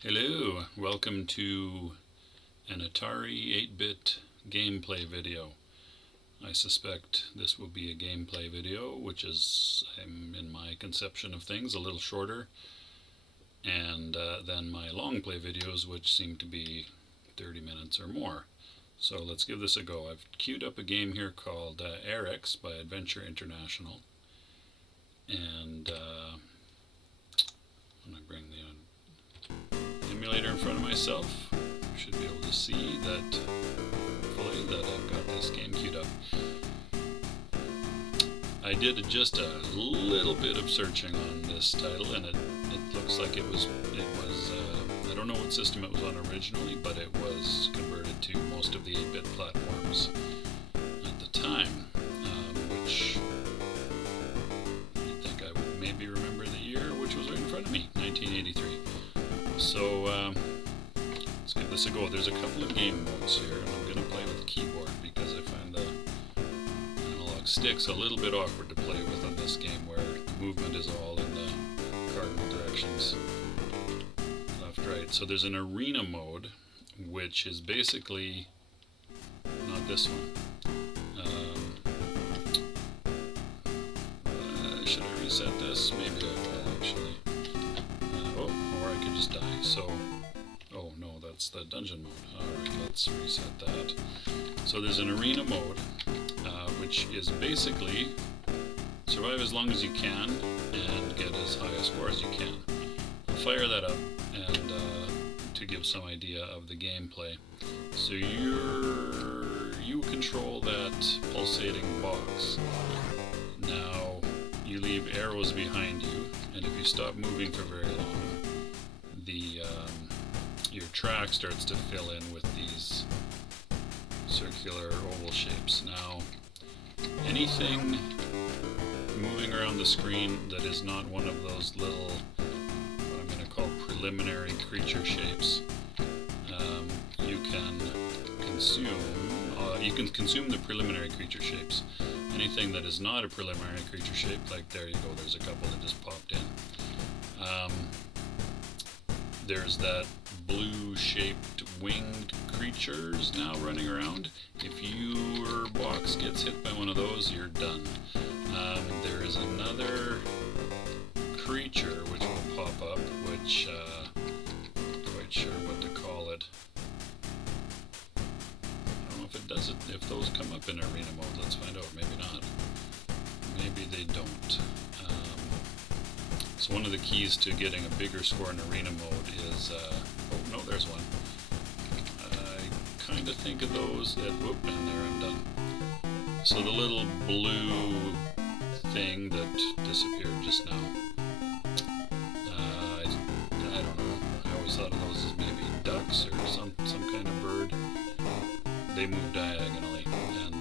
Hello, welcome to an Atari 8-bit gameplay video. I suspect this will be a gameplay video, which is, in my conception of things, a little shorter and than my long play videos, which seem to be 30 minutes or more. So let's give this a go. I've queued up a game here called Arex by Adventure International, and I'm going to bring the emulator in front of myself. You should be able to see that, hopefully, that I've got this game queued up. I did just a little bit of searching on this title, and it looks like it was I don't know what system it was on originally, but it was converted to most of the 8-bit platforms at the time, which you'd think I would maybe remember the year, which was right in front of me, 1983. So let's give this a go. There's a couple of game modes here, and I'm going to play with the keyboard because I find the analog sticks a little bit awkward to play with on this game, where the movement is all in the cardinal directions, left, right. So there's an arena mode, which is basically not this one. Should I reset this? Maybe I will, actually. Or I could just die. So, oh no, that's the dungeon mode. Alright, let's reset that. So there's an arena mode, which is basically survive as long as you can and get as high a score as you can. I'll fire that up and to give some idea of the gameplay. So you control that pulsating box. Now you leave arrows behind you, and if you stop moving for very long, your track starts to fill in with these circular oval shapes. Now, anything moving around the screen that is not one of those little, what I'm going to call preliminary creature shapes, you can consume. You can consume the preliminary creature shapes. Anything that is not a preliminary creature shape, like there you go, there's a couple that just popped in. There's that blue-shaped winged creatures now running around. If your box gets hit by one of those, you're done. There is another creature which will pop up, which I'm not quite sure what to call it. I don't know if it does it, if those come up in arena mode. Let's find out. Maybe not. Maybe they don't. So one of the keys to getting a bigger score in arena mode is, oh no, there's one. I kind of think of those at, whoop, and there, I'm done. So the little blue thing that disappeared just now, I don't know, I always thought of those as maybe ducks or some kind of bird. They move diagonally, and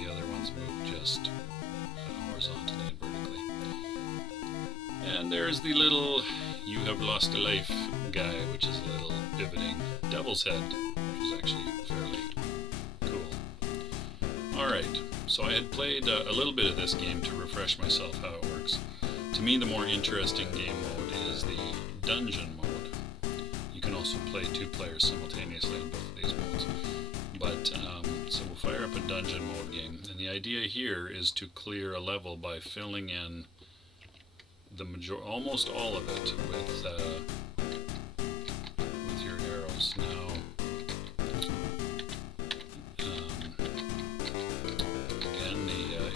the other ones move just horizontally and vertically. And there's the little "you have lost a life" guy, which is a little pivoting devil's head, which is actually fairly cool. Alright, so I had played a little bit of this game to refresh myself how it works. To me, the more interesting game mode is the dungeon mode. You can also play two players simultaneously in both of these modes. But, so we'll fire up a dungeon mode game, and the idea here is to clear a level by filling in almost all of it with your arrows. Now, again,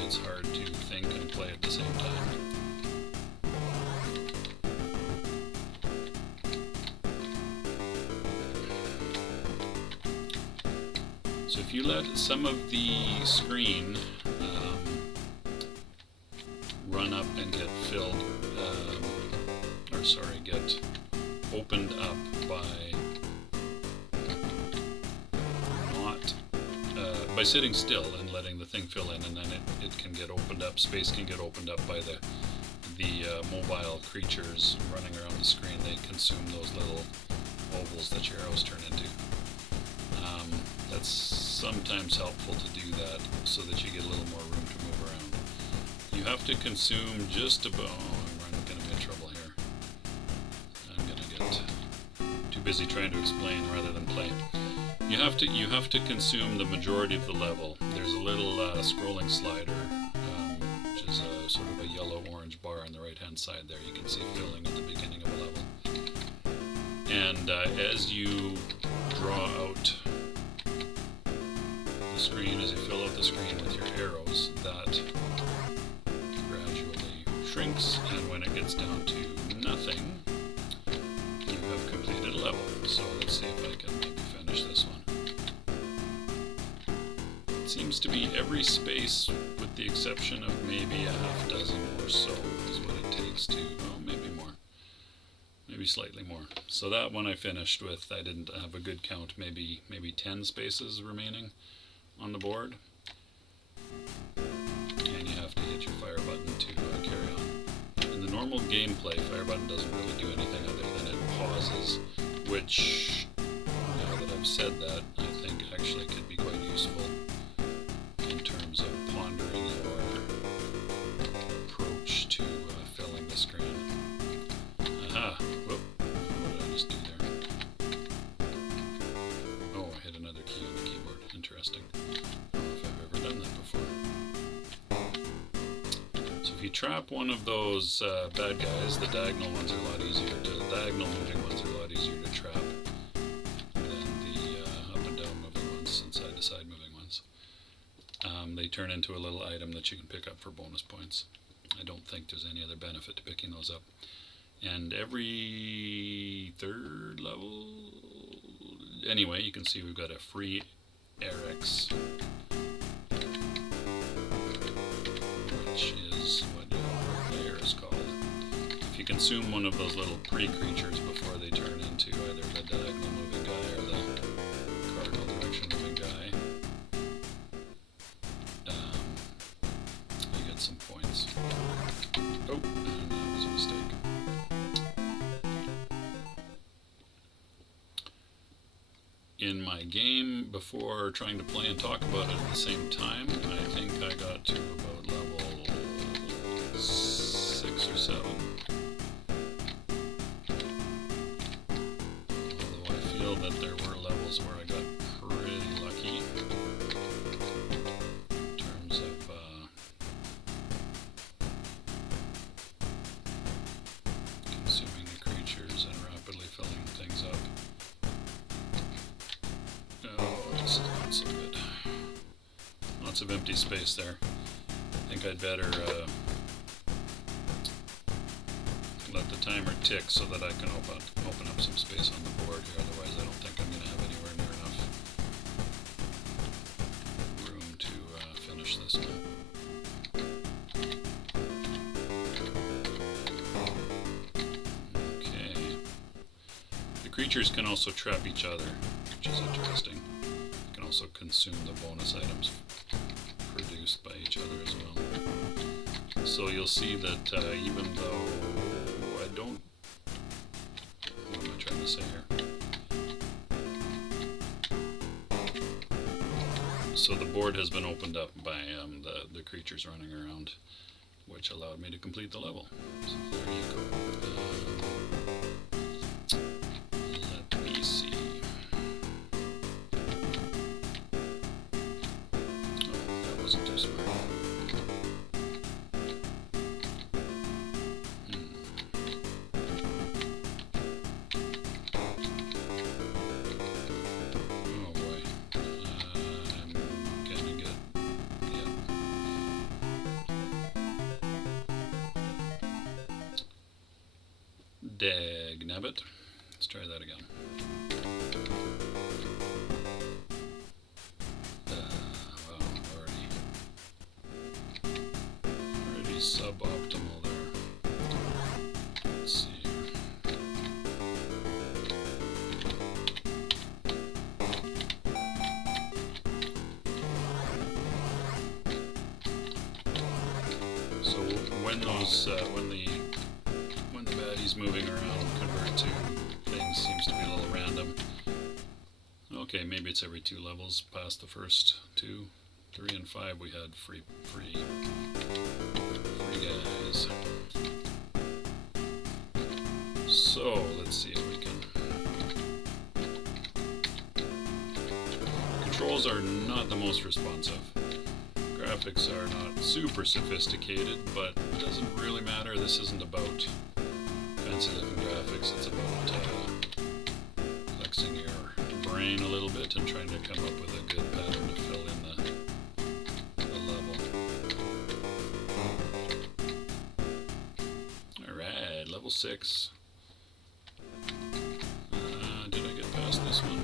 it's hard to think and play at the same time. So if you let some of the screen run up and get filled, get opened up by sitting still and letting the thing fill in, and then it can get opened up. Space can get opened up by the mobile creatures running around the screen. They consume those little ovals that your arrows turn into. That's sometimes helpful to do that so that you get a little more room to move around. You have to consume just about, I'm going to be in trouble here. I'm going to get busy trying to explain rather than play. You have to consume the majority of the level. There's a little scrolling slider, which is sort of a yellow-orange bar on the right-hand side there. You can see filling at the beginning of a level. And as you draw out the screen, as you fill out the screen with your arrows, that gradually shrinks, and when it gets down to nothing, you have completed a level. So let's see if I can maybe finish this one. It seems to be every space, with the exception of maybe a half dozen or so, is what it takes to, oh, maybe more. Maybe slightly more. So that one I finished with, I didn't have a good count, maybe 10 spaces remaining on the board. And you have to hit your fire button to carry on. In the normal gameplay, fire button doesn't really do anything other than it pauses, which, now that I've said that, I think actually could be quite useful in terms of pondering your approach to filling the screen. Aha! Whoop! What did I just do there? Oh, I hit another key on the keyboard. Interesting. I don't know if I've ever done that before. So if you trap one of those bad guys, the diagonal ones are a lot easier to, diagonal moving ones are a lot easier to trap than the up and down moving ones and side to side moving ones. They turn into a little item that you can pick up for bonus points. I don't think there's any other benefit to picking those up. And every third level, anyway, you can see we've got a free Arex, which is what your player is called. If you consume one of those little pre-creatures before they turn into either the diagonal moving guy or the cardinal direction moving guy, you get some points. Oh, and that was a mistake. In my game, before trying to play and talk about it at the same time, I think I got to about level 6 or 7. Although I feel that there were levels where I got pretty lucky in terms of consuming the creatures and rapidly filling things up. Oh, this is not so good. Lots of empty space there. I think I'd better let the timer tick so that I can open up some space on the board here. Otherwise, I don't think I'm going to have anywhere near enough room to finish this one. Okay. The creatures can also trap each other, which is interesting. You can also consume the bonus items produced by each other as well. So you'll see that even though I don't... What am I trying to say here? So the board has been opened up by the creatures running around, which allowed me to complete the level. So there you go. Let me see. Oh, that wasn't too smart. Oh boy. I'm gonna get... Yeah. Dagnabbit. Let's try that again. Well, already suboptimal there. Let's see here. So when those when the baddies moving around convert to things, seems to be a little random. Okay, maybe it's every 2 levels. Past the first 2, 3, and 5 we had free guys. So let's see if we can controls are not the most responsive. Graphics are not super sophisticated, but it doesn't really matter. This isn't about fancy looking graphics. It's about flexing your brain a little bit and trying to come up with a good pattern to fill in the level. Alright, level 6. Did I get past this one?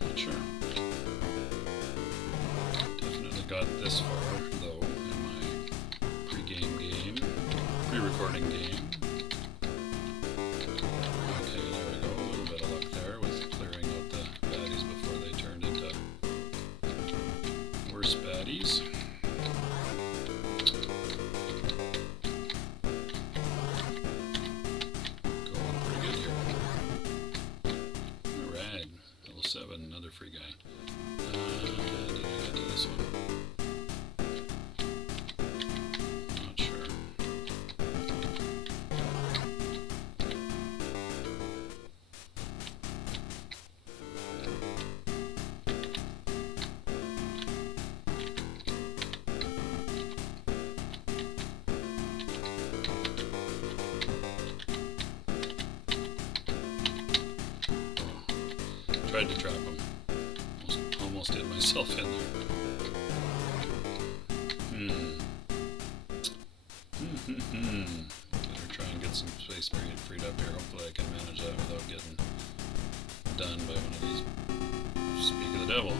Not sure. Definitely got this far, though, in my pre-recording game. Okay, there we go. A little bit of luck there with clearing out the baddies before they turned into worse baddies. Going pretty good here. Alright, level 7, another free guy. Did I get to this one? Not sure. Tried to trap him. Almost hit myself in there. Better try and get some space freed up here. Hopefully I can manage that without getting done by one of these. Speak of the devil.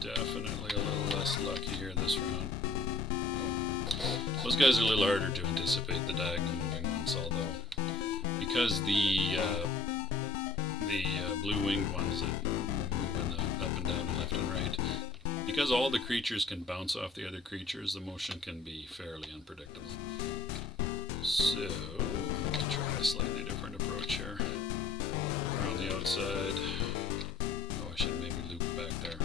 Definitely a little less lucky here this round. Those guys are a little harder to anticipate, the diagonal moving ones, although because the blue-winged ones that move in the up and down and left and right, because all the creatures can bounce off the other creatures, the motion can be fairly unpredictable. So, I'll try a slightly different approach here. Around the outside. Oh, I should maybe loop back there.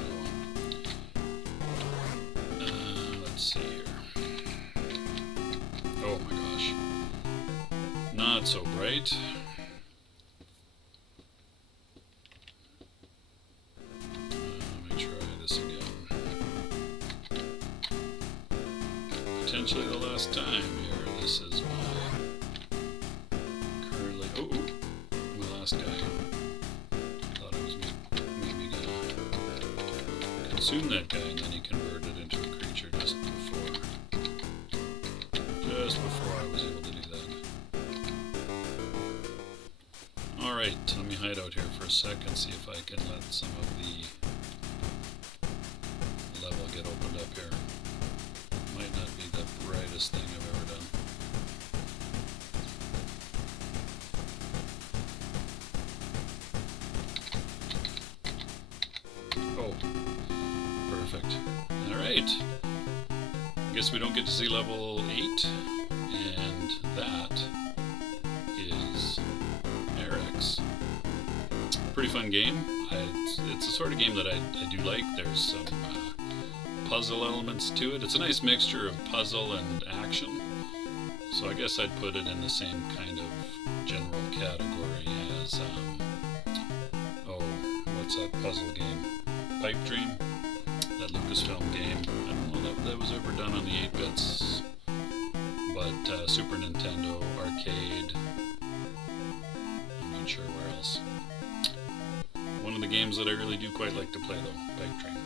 Let's see here. Oh my gosh. Not so bright. Let me try this again. Potentially the last time here. This is my currently. Oh, my last guy. Thought I was maybe gonna consume that guy, and then he converted into a creature just before I was able to do that. Alright, let me hide out here for a second, see if I can let some of the level get opened up here. Might not be the brightest thing I've ever done. Oh, perfect. Alright. I guess we don't get to see level 8, and that is Arex. Pretty fun game. It's the sort of game that I do like. There's some puzzle elements to it. It's a nice mixture of puzzle and action. So I guess I'd put it in the same kind of general category as, what's that puzzle game? Pipe Dream? That Lucasfilm game. I don't know that was ever done on the 8-bits, but Super Nintendo, arcade, I'm not sure where else. One of the games that I really do quite like to play though, Pipe Dream.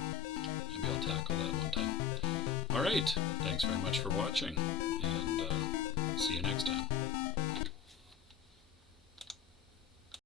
Maybe I'll tackle that one time. Alright, thanks very much for watching, and see you next time.